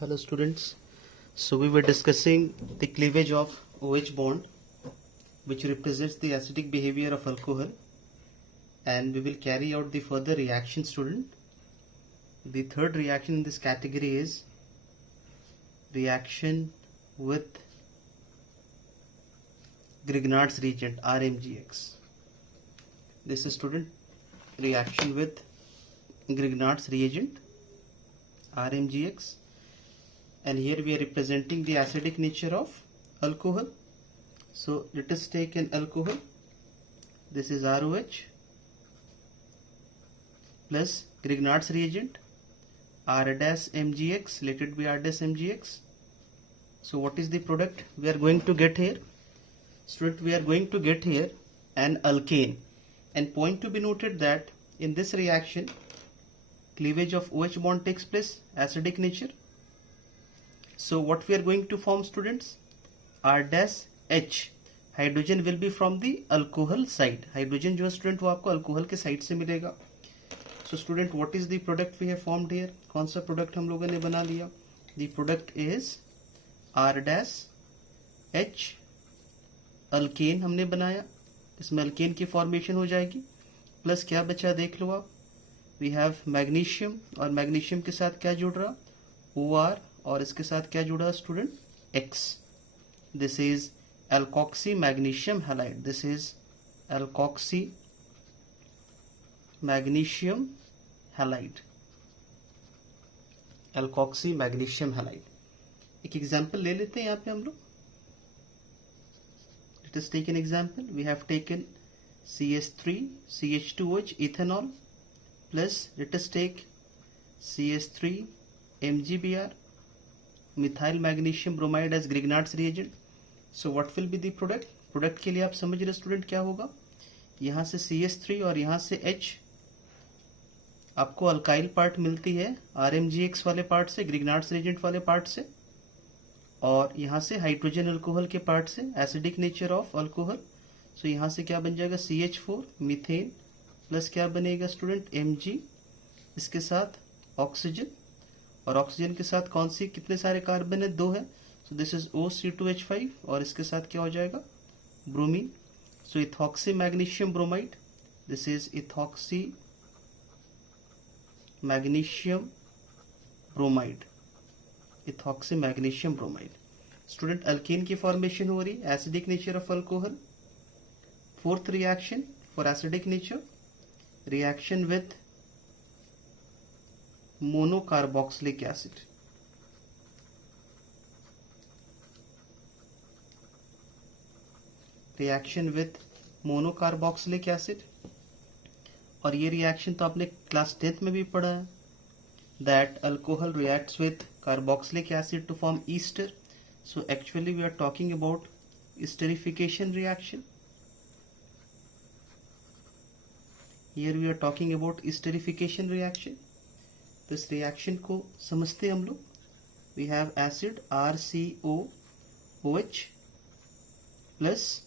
Hello students. So we were discussing the cleavage of OH bond which represents the acidic behavior of alcohol, and we will carry out the further reaction, student. The third reaction in this category is reaction with Grignard's reagent RMGX. This is, student, reaction with Grignard's reagent RMGX, and here we are representing the acidic nature of alcohol. So let us take an alcohol. This is ROH plus Grignard's reagent R-MgX. Let it be R-MgX. So what is the product we are going to get here? Student, we are going to get here an alkane, and point to be noted that in this reaction cleavage of OH bond takes place, acidic nature. So what we are going to form, students? R-H. Hydrogen will be from the alcohol side. Hydrogen जो है student वो आपको alcohol के side से मिलेगा. So student what is the product we have formed here? कौन सा product हम लोगों ने बना लिया? The product is R-H. Alkane हमने बनाया, इसमें अल्केन की फॉर्मेशन हो जाएगी. प्लस क्या बचा देख लो आप, वी हैव मैग्नीशियम, और मैग्नीशियम के साथ क्या जुड़ रहा? OR, और इसके साथ क्या जुड़ा student? X. This is alkoxy magnesium halide. This is alkoxy magnesium halide. alkoxy magnesium halide. एक एग्जाम्पल ले लेते हैं यहाँ पे हम लोग. Let us take an example. We have taken CS3 CH2OH ethanol plus let us take CS3 MgBr methyl magnesium bromide as Grignard's reagent. So what will be the product? Product के लिए आप समझ रहे स्टूडेंट क्या होगा? यहाँ से CH3 और यहाँ से H आपको अल्काइल पार्ट मिलती है RMGX वाले पार्ट से, ग्रिग्नार्ड्स रिएजेंट वाले पार्ट से, और यहाँ से हाइड्रोजन अल्कोहल के पार्ट से, एसिडिक नेचर ऑफ अल्कोहल. सो यहाँ से क्या बन जाएगा? CH4 मीथेन प्लस क्या बनेगा स्टूडेंट? Mg. इसके साथ ऑक्सीजन, और ऑक्सीजन के साथ कौन सी, कितने सारे कार्बन है? 2 है. सो दिस इज OC2H5, और इसके साथ क्या हो जाएगा? Bromine. So ethoxy magnesium bromide. This is ethoxy magnesium bromide. Ethoxy magnesium bromide. Student, alkane की फॉर्मेशन हो रही, acidic nature of alcohol. Fourth reaction for acidic nature, reaction with monocarboxylic acid. Reaction with monocarboxylic acid. और ये reaction तो आपने class 10th में भी पढ़ा है, that alcohol reacts with carboxylic acid to form ester. So actually we are talking about esterification reaction. Here we are talking about esterification reaction. this reaction को समझते हम लोग. we have acid RCOOH plus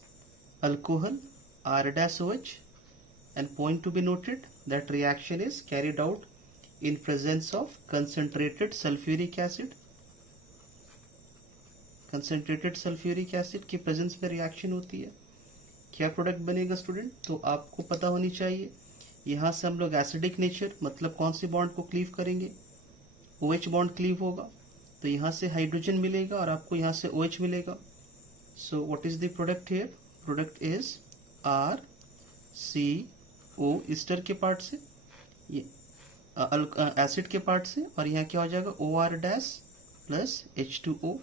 alcohol R-OH, and point to be noted that reaction is carried out in presence of concentrated sulfuric acid. concentrated sulfuric acid की presence में reaction होती है. क्या product बनेगा स्टूडेंट? तो आपको पता होनी चाहिए. यहाँ से हम लोग एसिडिक नेचर मतलब कौन सी बॉन्ड को क्लीव करेंगे? OH बॉन्ड क्लीव होगा, तो यहाँ से हाइड्रोजन मिलेगा और आपको यहाँ से OH मिलेगा. सो what is the product here? Product is RCO Easter के पार्ट से, ये एसिड के पार्ट से, और यहाँ क्या हो जाएगा? OR- plus H2O.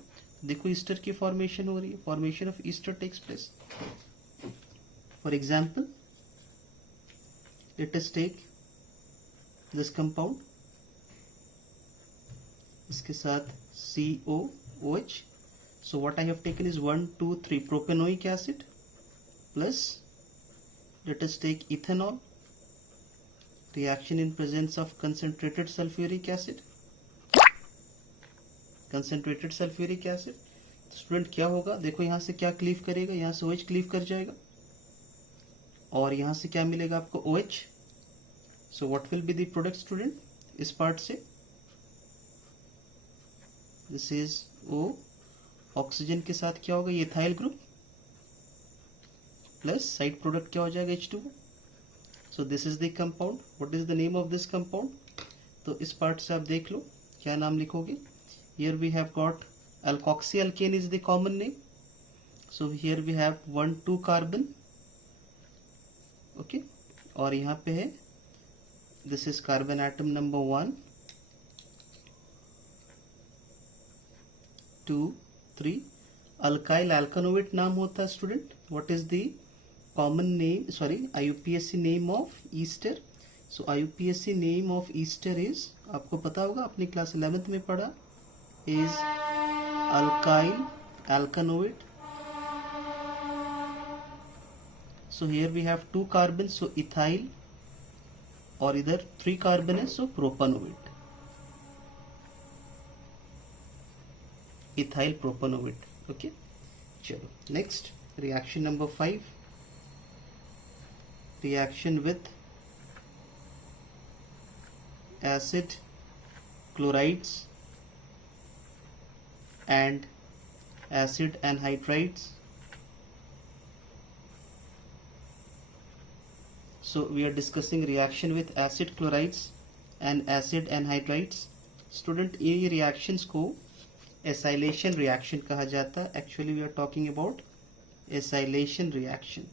देखो ईस्टर की फॉर्मेशन हो रही है, formation of ester takes place. For example, let us take this compound, इसके साथ COOH. So what I have taken is 1, 2, 3 propanoic acid plus let us take ethanol, reaction in presence of concentrated sulfuric acid. concentrated sulfuric acid. Student क्या होगा? देखो यहाँ से क्या cleave करेगा? यहाँ से OH क्लीव कर जाएगा, और यहाँ से क्या मिलेगा आपको? OH. So what will be the product, student? इस पार्ट से दिस इज O, ऑक्सीजन के साथ क्या होगा, ये ethyl group, plus side product क्या हो जाएगा, H2O. So this is the compound. What is the name of this compound? तो इस पार्ट से आप देख लो क्या नाम लिखोगे. Here we have got alkoxy alkane is the common name. So here we have 1 2 carbon. Okay, और यहाँ पे है this is carbon atom number 1 2 3. Alkyl alkanoate नाम होता है student. What is the common name, sorry IUPAC name of ester? So IUPAC name of ester is, आपको पता होगा, अपनी क्लास 11th में पढ़ा, is alkyl alkanoate. So here we have 2 carbon, so ethyl, और इधर 3 कार्बन है, so propanoate, ethyl propanoate. Okay, चलो next reaction number 5, reaction with acid chlorides and acid anhydrides. So we are discussing reaction with acid chlorides and acid anhydrides. Student, ये reactions को acylation reaction कहा जाता है. Actually we are talking about acylation reaction.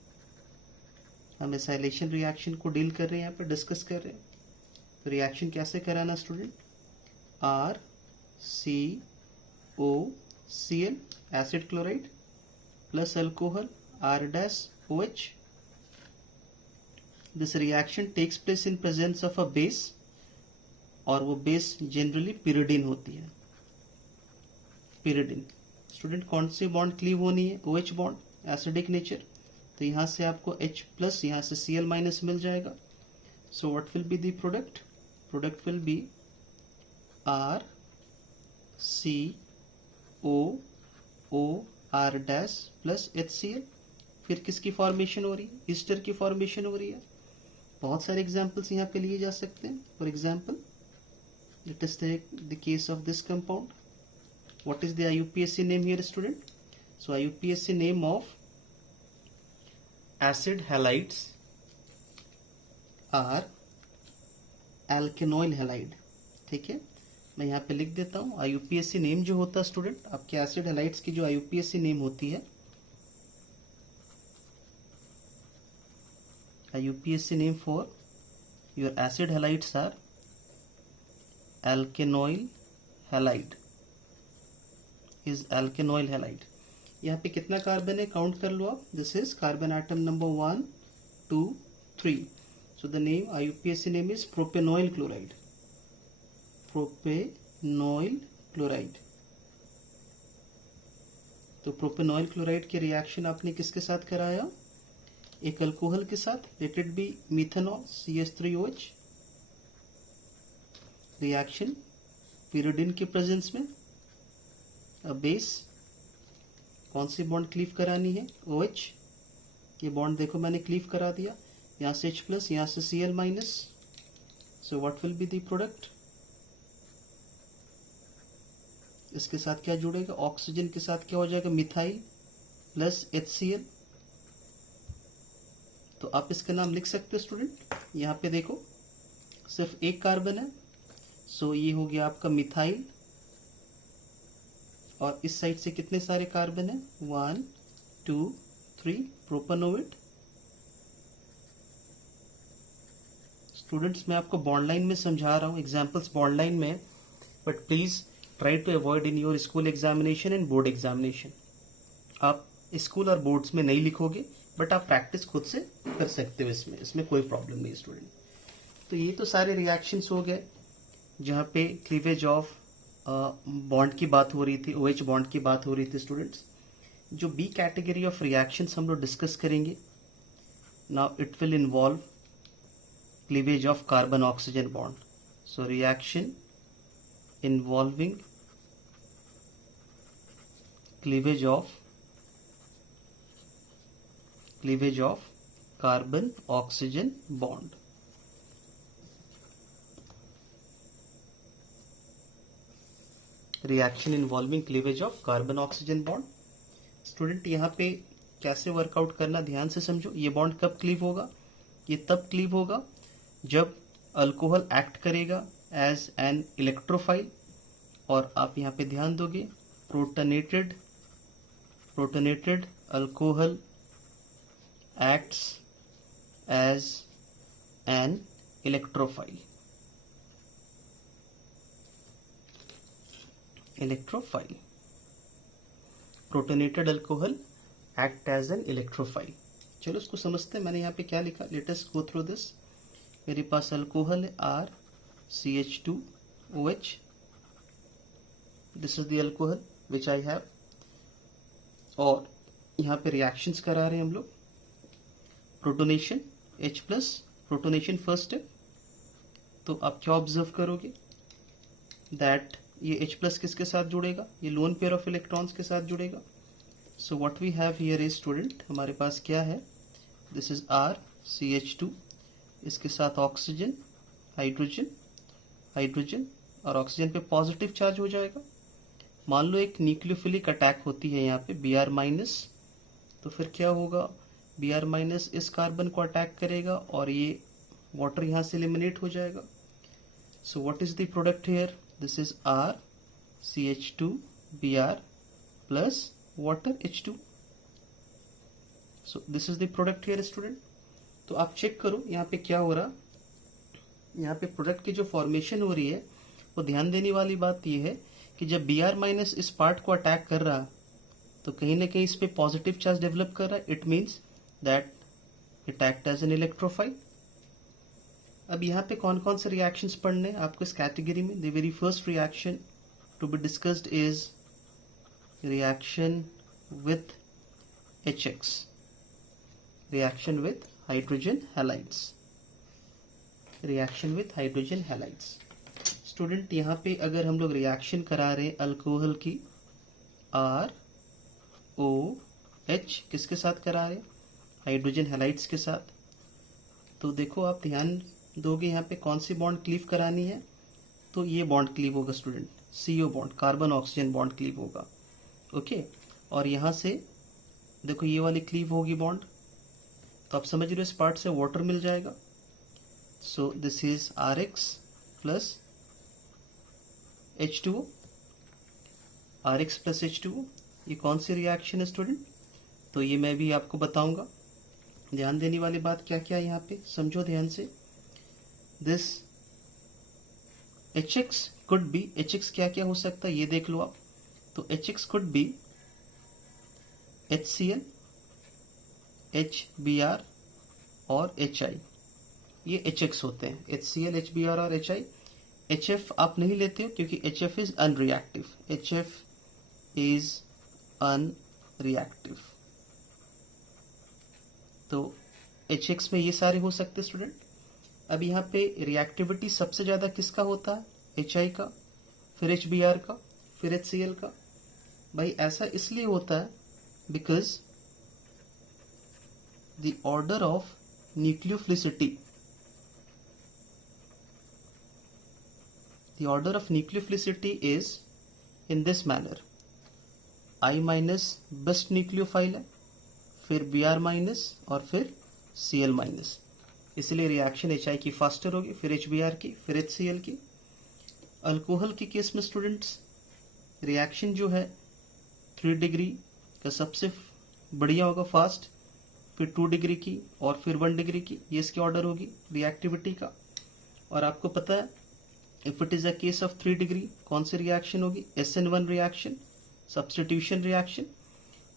हम acylation reaction को deal कर रहे हैं, यहाँ पे discuss कर रहे हैं. तो रिएक्शन कैसे कराना student? RCOCl acid chloride plus alcohol R-OH. This reaction takes place in presence of a base, और वो बेस जनरली पिरिडिन होती है. पिरिडिन स्टूडेंट कौन सी बॉन्ड क्लीव होनी है? OH bond, acidic nature. तो यहाँ से आपको H प्लस, यहाँ से Cl माइनस मिल जाएगा. So what will be the product? Product will be RCOOR dash plus HCl. फिर किसकी फॉर्मेशन हो रही है? ईस्टर की फॉर्मेशन हो रही है. बहुत सारे एग्जाम्पल्स यहाँ पे लिए जा सकते हैं. For example let us take the case of this compound. What is the IUPAC name here student? So IUPAC name of acid halides are alkanoyl halide. ठीक है, मैं यहाँ पे लिख देता हूँ. IUPAC नेम जो होता है स्टूडेंट, आपके एसिड हैलाइड्स की जो IUPAC नेम होती है, IUPAC name for your acid halides are alkanoyl halide, is alkanoyl halide. यहाँ पे कितना कार्बन है काउंट कर लो आप. This is carbon atom number 1 2 3. So the name IUPAC name is propanoyl chloride. Propanoyl chloride. तो प्रोपेनॉइल क्लोराइड के रिएक्शन आपने किसके साथ कराया? एक अल्कोहल के साथ. Let it be methanol CH3OH. Reaction pyridine के प्रेजेंस में. अ बेस, कौन सी बॉन्ड क्लीव करानी है? OH. ये बॉन्ड देखो मैंने क्लीव करा दिया. यहाँ से H प्लस, यहाँ से Cl minus. So what will be the product? इसके साथ क्या जुड़ेगा? ऑक्सीजन के साथ क्या हो जाएगा? Methyl plus HCl. तो आप इसका नाम लिख सकते हो स्टूडेंट. यहाँ पे देखो सिर्फ एक कार्बन है, सो ये हो गया आपका मिथाइल. और इस साइड से कितने सारे कार्बन है? 1 2 3 प्रोपानोवेट. स्टूडेंट्स मैं आपको बॉन्ड लाइन में समझा रहा हूँ, एग्जाम्पल्स बॉन्ड लाइन में, but please try to avoid in your school examination and board examination. आप स्कूल और बोर्ड्स में नहीं लिखोगे, बट आप प्रैक्टिस खुद से कर सकते हो. इसमें कोई प्रॉब्लम नहीं स्टूडेंट. तो ये तो सारे रिएक्शंस हो गए जहाँ पे क्लीवेज ऑफ बॉन्ड की बात हो रही थी, OH बॉन्ड की बात हो रही थी स्टूडेंट्स. जो बी कैटेगरी ऑफ रिएक्शंस हम लोग डिस्कस करेंगे now, it will involve cleavage of carbon oxygen bond. So reaction involving cleavage of carbon oxygen bond. Reaction involving cleavage of carbon oxygen bond. Student यहाँ पे कैसे workout करना ध्यान से समझो। ये बॉन्ड कब क्लीव होगा? ये तब क्लीव होगा जब अल्कोहल एक्ट करेगा एज एन इलेक्ट्रोफाइल, और आप यहाँ पे ध्यान दोगे protonated alcohol acts as an electrophile. Protonated alcohol act as an electrophile. चलो इसको समझते हैं। मैंने यहाँ पे क्या लिखा, let us go through this. मेरे पास अल्कोहल है RCH2OH, this is the alcohol which I have, और यहाँ पे रिएक्शंस करा रहे हैं हम लोग। Protonation H plus, protonation first है, तो आप क्या ऑब्जर्व करोगे दैट ये H प्लस किसके साथ जुड़ेगा? ये लोन पेयर ऑफ इलेक्ट्रॉन्स के साथ जुड़ेगा। So what we have here is student, हमारे पास क्या है, दिस इज RCH2, इसके साथ ऑक्सीजन, हाइड्रोजन और ऑक्सीजन पे पॉजिटिव चार्ज हो जाएगा। मान लो एक न्यूक्लियोफिलिक अटैक होती है यहाँ पे Br माइनस, तो फिर क्या होगा, Br माइनस इस कार्बन को अटैक करेगा और ये वाटर यहाँ से एलिमिनेट हो जाएगा। सो what is the product here, this is RCH2Br plus water H2। So this is the product here student. तो आप चेक करो यहाँ पे क्या हो रहा, यहाँ पे प्रोडक्ट की जो फॉर्मेशन हो रही है वो ध्यान देने वाली बात ये है कि जब Br माइनस इस पार्ट को अटैक कर रहा तो कहीं ना कहीं इस पे पॉजिटिव चार्ज डेवलप कर रहा है। It means that it act as an electrophile. अब यहाँ पे कौन कौन से रिएक्शंस पढ़ने हैं आपको इस कैटेगरी में? The very first reaction to be discussed is reaction with HX, reaction with hydrogen halides, reaction with hydrogen halides. Student यहाँ पे अगर हम लोग रिएक्शन करा रहे हैं अल्कोहल की ROH, किसके साथ करा रहे हैं? हाइड्रोजन हैलाइड्स के साथ। तो देखो आप ध्यान दोगे यहाँ पे कौन सी बॉन्ड क्लीव करानी है, तो ये बॉन्ड क्लीव होगा student, CO bond, carbon oxygen bond cleave होगा। ओके, और यहाँ से देखो ये वाली क्लीव होगी बॉन्ड, तो आप समझ रहे हो इस पार्ट से वाटर मिल जाएगा। So this is RX plus H2O, RX plus H2O। ये कौन सी रिएक्शन है स्टूडेंट? तो ये मैं भी आपको बताऊंगा। ध्यान देने वाली बात क्या क्या है यहाँ पे, समझो ध्यान से। This HX could be, HX क्या क्या हो सकता है ये देख लो आप। तो HX could be HCl, HBr और HI, ये HX होते हैं। HCl, HBr और HI। HF आप नहीं लेते हो क्योंकि HF is unreactive, HF is unreactive. तो HX में ये सारे हो सकते हैं स्टूडेंट। अब यहाँ पे रिएक्टिविटी सबसे ज्यादा किसका होता है? HI का, फिर HBr का, फिर HCl का। भाई ऐसा इसलिए होता है because the order of nucleophilicity, the order of nucleophilicity is in this manner, I minus best nucleophile है, फिर Br माइनस और फिर Cl माइनस, इसलिए रिएक्शन HI की फास्टर होगी, फिर HBr की, फिर HCl की। अल्कोहल के केस में स्टूडेंट्स रिएक्शन जो है 3 डिग्री का सबसे बढ़िया होगा फास्ट, फिर 2 डिग्री की और फिर 1 डिग्री की, ये इसकी ऑर्डर होगी रिएक्टिविटी का। और आपको पता है if it is a case of 3 degree कौन सी रिएक्शन होगी? SN1 reaction, substitution reaction.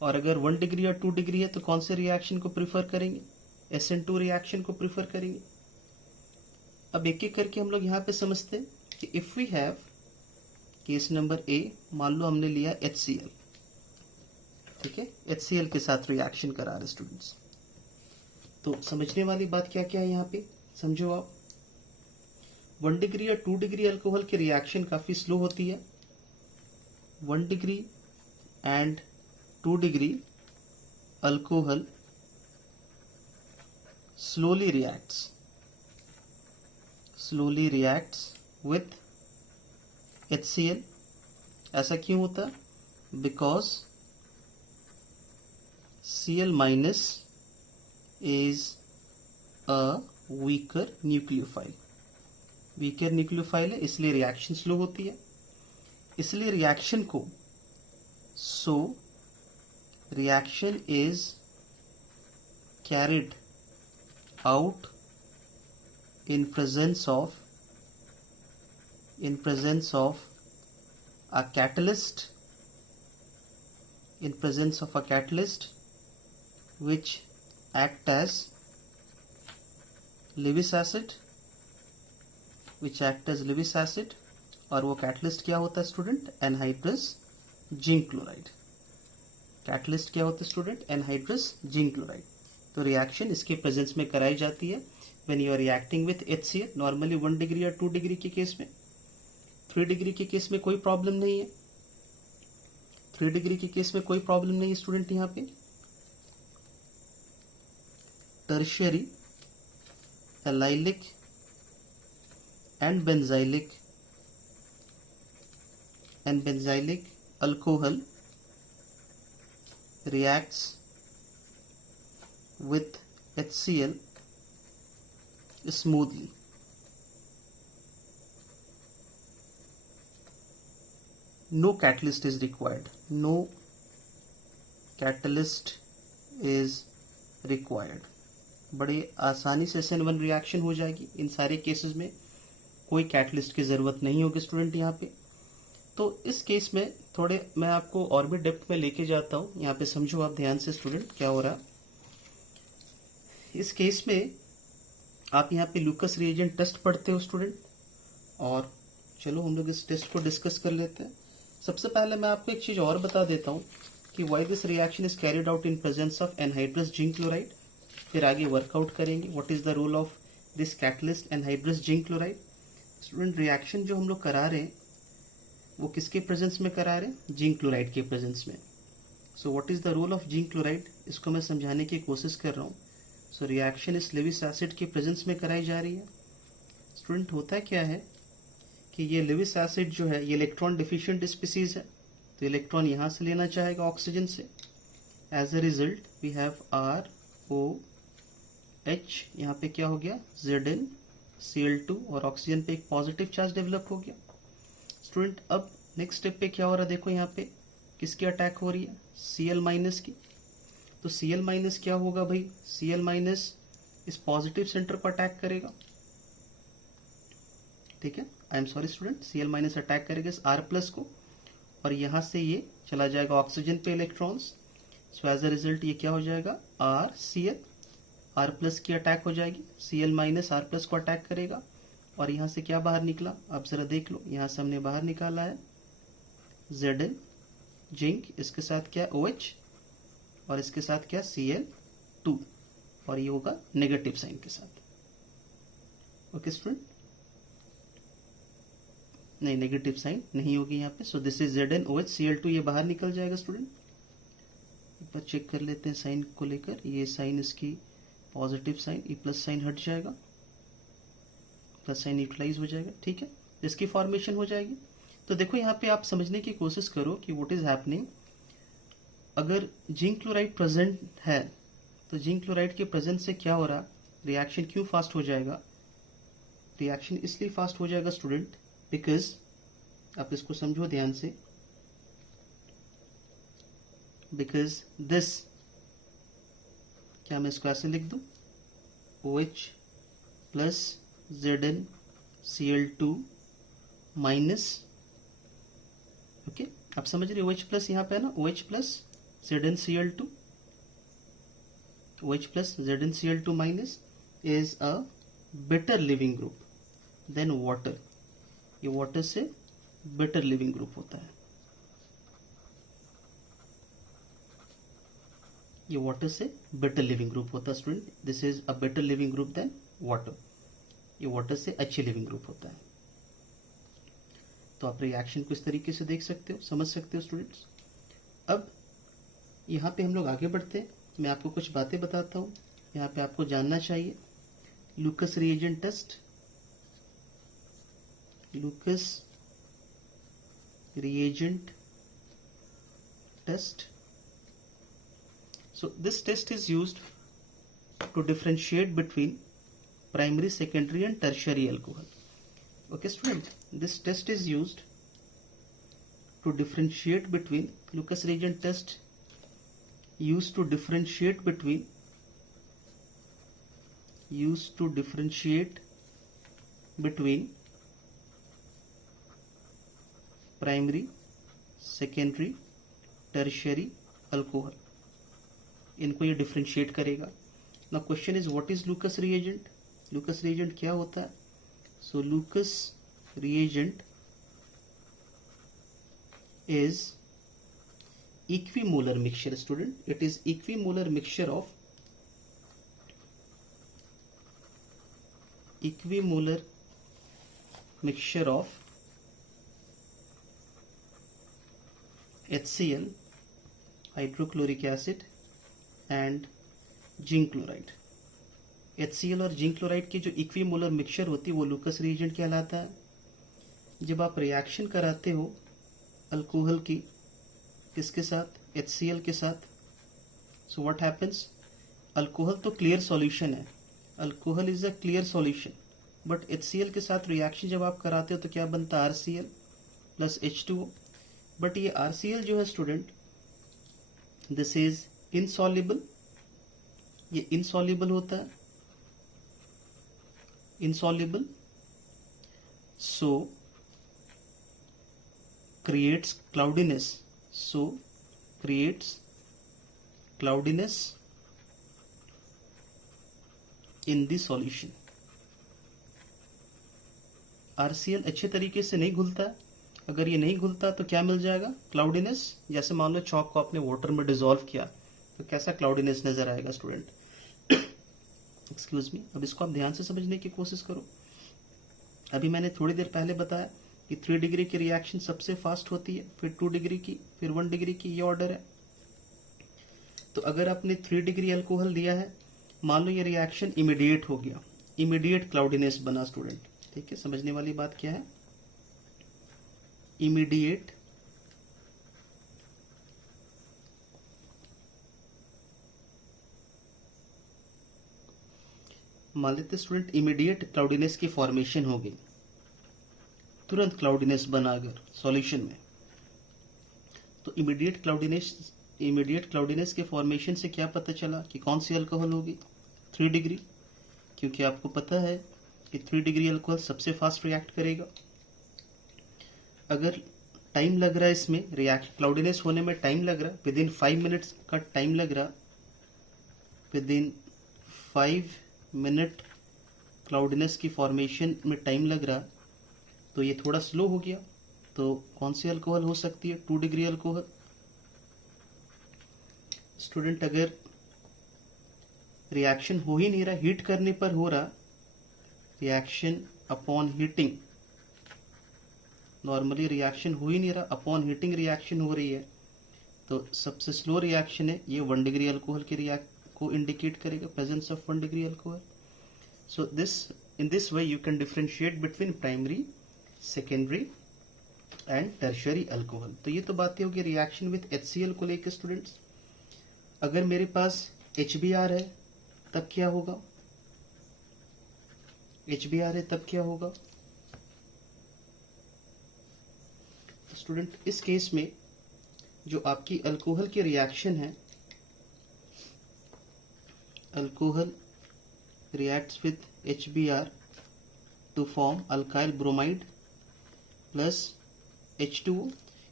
और अगर 1 डिग्री या 2 डिग्री है तो कौन से रिएक्शन को प्रिफर करेंगे? SN2 रिएक्शन को प्रिफर करेंगे। अब एक एक करके हम लोग यहाँ पे समझते हैं कि if we have case number A, मान लो हमने लिया HCl, ठीक है, HCl के साथ रिएक्शन करा रहे स्टूडेंट्स। तो समझने वाली बात क्या क्या है यहाँ पे, समझो आप। 1 डिग्री या 2 डिग्री अल्कोहल की रिएक्शन काफी स्लो होती है। 1 degree and 2 degree alcohol slowly reacts with HCl ऐसा क्यों होता है? Because Cl minus is a weaker nucleophile. Weaker nucleophile है, इसलिए रिएक्शन स्लो होती है। इसलिए रिएक्शन को reaction is carried out in presence of a catalyst which act as Lewis acid और वो कैटलिस्ट क्या होता है student? Anhydrous zinc chloride. Catalyst क्या होता है स्टूडेंट? Anhydrous zinc chloride. तो रिएक्शन इसके प्रेजेंस में कराई जाती है when you are reacting with HCl, normally 1 degree या 2 डिग्री के केस में। 3 डिग्री के केस में कोई प्रॉब्लम नहीं है। 3 डिग्री के केस में कोई प्रॉब्लम नहीं है स्टूडेंट। यहाँ पे tertiary allylic and benzylic alcohol reacts with HCl smoothly. No catalyst is required. No catalyst is required. बड़े आसानी से SN1 रिएक्शन हो जाएगी। इन सारे केसेस में कोई कैटलिस्ट की ज़रूरत नहीं होगी स्टूडेंट यहाँ पे। तो इस केस में थोड़े मैं आपको और भी डेप्थ में लेके जाता हूँ। यहाँ पे समझो आप ध्यान से स्टूडेंट क्या हो रहा है। इस केस में आप यहाँ पे लूकस रिएजेंट टेस्ट पढ़ते हो स्टूडेंट, और चलो हम लोग इस टेस्ट को डिस्कस कर लेते हैं। सबसे पहले मैं आपको एक चीज़ और बता देता हूँ कि why this reaction is carried out in presence of anhydrous zinc chloride. फिर आगे वर्कआउट करेंगे what is the role of this catalyst anhydrous zinc chloride. Student reaction जो हम लोग करा रहे हैं वो किसके प्रेजेंस में करा रहे हैं? जिंक क्लोराइड के प्रेजेंस में। So what is the role of zinc chloride, इसको मैं समझाने की कोशिश कर रहा हूँ। सो रिएक्शन इस लेविस एसिड के प्रेजेंस में कराई जा रही है। स्टूडेंट होता क्या है कि ये लेविस एसिड जो है ये इलेक्ट्रॉन डिफिशिएंट स्पीसीज है, तो इलेक्ट्रॉन यहाँ से लेना चाहेगा ऑक्सीजन से। As a result we have ROH, यहाँ पे क्या हो गया? ZnCl2, और ऑक्सीजन पे एक पॉजिटिव चार्ज डेवलप हो गया। स्टूडेंट अब नेक्स्ट स्टेप पे क्या हो रहा है? देखो यहाँ पे किसकी अटैक हो रही है? Cl माइनस की। तो Cl माइनस क्या होगा भाई? Cl माइनस इस पॉजिटिव सेंटर पर अटैक करेगा, ठीक है। I am sorry student, Cl minus attack करेगा इस R प्लस को, और यहाँ से ये चला जाएगा ऑक्सीजन पे electrons. So as a result ये क्या हो जाएगा? RCl, R प्लस की अटैक हो जाएगी। Cl माइनस R प्लस को अटैक करेगा, और यहाँ से क्या बाहर निकला? आप जरा देख लो, यहाँ से हमने बाहर निकाला है Zn जिंक, इसके साथ क्या? OH, और इसके साथ क्या? Cl2, और ये होगा नेगेटिव साइन के साथ। ओके स्टूडेंट, नहीं नेगेटिव साइन नहीं होगी यहाँ पे। So this is ZnOH Cl2, ये बाहर निकल जाएगा स्टूडेंट। एक बार चेक कर लेते हैं साइन को लेकर। ये साइन इसकी पॉजिटिव साइन, ये प्लस साइन हट जाएगा, प्लस साइन यूटिलाइज हो जाएगा, ठीक है। इसकी फॉर्मेशन हो जाएगी। तो देखो यहाँ पे आप समझने की कोशिश करो कि व्हाट इज हैपनिंग। अगर जिंक क्लोराइड प्रेजेंट है तो जिंक क्लोराइड के प्रेजेंस से क्या हो रहा? रिएक्शन क्यों फास्ट हो जाएगा? रिएक्शन इसलिए फास्ट हो जाएगा स्टूडेंट बिकॉज, आप इसको समझो ध्यान से, बिकॉज दिस, क्या मैं इसको ऐसे लिख दूं? OH plus ZnCl2 minus, okay आप समझ रहे? OH प्लस यहाँ पे है ना, OH plus ZnCl2, OH plus ZnCl2 minus is a better leaving group than water. ये वाटर से बेटर लिविंग ग्रुप होता है, ये वाटर से बेटर लिविंग ग्रुप होता है student. This is a better leaving group than water, ये water से अच्छी लिविंग ग्रुप होता है। तो आप रिएक्शन को इस तरीके से देख सकते हो, समझ सकते हो स्टूडेंट्स। अब यहाँ पे हम लोग आगे बढ़ते हैं, मैं आपको कुछ बातें बताता हूँ यहाँ पे आपको जानना चाहिए। Lucas reagent test, Lucas reagent test. So this test is used to differentiate between primary, secondary and tertiary alcohol. Okay student, this test is used to differentiate between, Lucas reagent test used to differentiate between primary, secondary, tertiary alcohol. इनको ये differentiate करेगा. Now question is what is Lucas reagent. Lucas reagent क्या होता है? So Lucas reagent is equimolar mixture student. It is equimolar mixture of HCl, hydrochloric acid and zinc chloride. HCl और zinc chloride की जो equimolar mixture होती है वो लूकस reagent कहलाता है. जब आप रिएक्शन कराते हो अल्कोहल की किसके साथ? HCl के साथ. So what happens? अल्कोहल तो क्लियर सॉल्यूशन है, alcohol is a clear solution, but HCl के साथ रिएक्शन जब आप कराते हो तो क्या बनता है? RCl plus H2O. बट ये RCl जो है स्टूडेंट, दिस इज इनसॉल्युबल. ये इनसॉल्युबल होता है, insoluble, so creates cloudiness in the solution. RCl अच्छे तरीके से नहीं घुलता. अगर ये नहीं घुलता तो क्या मिल जाएगा? क्लाउडिनेस. जैसे मान लो चॉक को आपने वाटर में डिसॉल्व किया तो कैसा क्लाउडिनेस नजर आएगा स्टूडेंट? Excuse me. अब इसको आप ध्यान से समझने की कोशिश करो. अभी मैंने थोड़ी देर पहले बताया कि 3 डिग्री की रिएक्शन सबसे फास्ट होती है, फिर 2 डिग्री की, फिर 1 डिग्री की, ये ऑर्डर है. तो अगर आपने 3 डिग्री अल्कोहल दिया है, मान लो ये रिएक्शन इमीडिएट हो गया, इमीडिएट क्लाउडिनेस बना स्टूडेंट. ठीक है, समझने वाली बात क्या है? इमीडिएट मान लेते स्टूडेंट इमीडिएट क्लाउडिनेस की फॉर्मेशन हो गई, तुरंत क्लाउडिनेस बना अगर सॉल्यूशन में, तो इमीडिएट क्लाउडिनेस के फॉर्मेशन से क्या पता चला कि कौन सी अल्कोहल होगी? 3 डिग्री. क्योंकि आपको पता है कि 3 डिग्री अल्कोहल सबसे फास्ट रिएक्ट करेगा. अगर टाइम लग रहा है इसमें रिएक्ट क्लाउडिनेस होने में, टाइम लग रहा है, विद इन 5 मिनट्स का टाइम लग रहा, विद इन 5 मिनट क्लाउडिनेस की फॉर्मेशन में टाइम लग रहा, तो ये थोड़ा स्लो हो गया. तो कौन सी अल्कोहल हो सकती है? 2 डिग्री अल्कोहल. स्टूडेंट अगर रिएक्शन हो ही नहीं रहा, हीट करने पर हो रहा, reaction upon heating, normally reaction हो ही नहीं रहा, अपॉन हीटिंग रिएक्शन हो रही है, तो सबसे स्लो रिएक्शन है ये 1 डिग्री अल्कोहल की को इंडिकेट करेगा, presence of 1 degree alcohol. So in this way you can differentiate between primary, secondary and tertiary alcohol. तो ये तो बातें होगी रिएक्शन विथ HCl को लेकर स्टूडेंट्स. अगर मेरे पास HBr है तब क्या होगा? HBr है तब क्या होगा स्टूडेंट? इस केस में जो आपकी अल्कोहल की रिएक्शन है, alcohol reacts with HBr to form alkyl bromide plus H2O.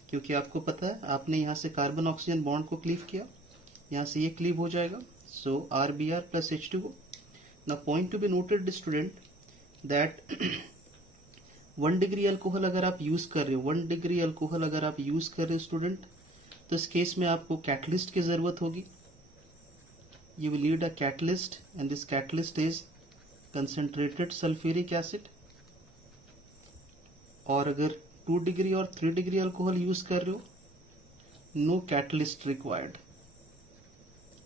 क्योंकि आपको पता है आपने यहाँ से कार्बन ऑक्सीजन बॉन्ड को क्लीव किया, यहाँ से ये क्लीव हो जाएगा. So RBr plus H2O. Now point to be noted student that 1 degree alcohol अगर आप यूज कर रहे हो, 1 डिग्री अल्कोहल अगर आप यूज कर रहे हो स्टूडेंट, तो इस केस में आपको कैटलिस्ट की जरूरत होगी. You will need a catalyst and this catalyst is concentrated sulphuric acid. और अगर 2 डिग्री और 3 डिग्री अल्कोहल यूज कर रहे हो, no catalyst required,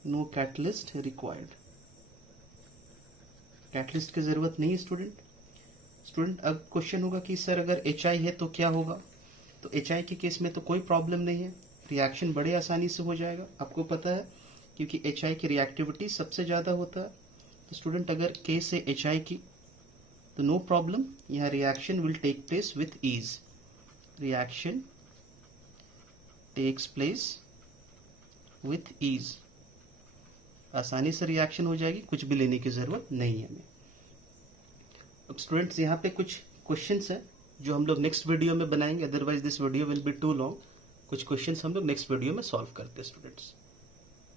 no catalyst required, catalyst की जरूरत नहीं है स्टूडेंट. अब क्वेश्चन होगा कि सर अगर HI है तो क्या होगा? तो HI के केस में तो कोई प्रॉब्लम नहीं है, रिएक्शन बड़े आसानी से हो जाएगा, आपको पता है, क्योंकि HI की रिएक्टिविटी सबसे ज़्यादा होता है। तो स्टूडेंट अगर केस है HI की तो नो प्रॉब्लम, यहाँ reaction will take place with ease, reaction takes place with ease, आसानी से रिएक्शन हो जाएगी, कुछ भी लेने की ज़रूरत नहीं है हमें। अब स्टूडेंट्स यहाँ पे कुछ क्वेश्चंस है जो हम लोग नेक्स्ट वीडियो में बनाएंगे, otherwise this video will be too long. कुछ क्वेश्चंस हम लोग नेक्स्ट वीडियो में सॉल्व करते हैं स्टूडेंट्स।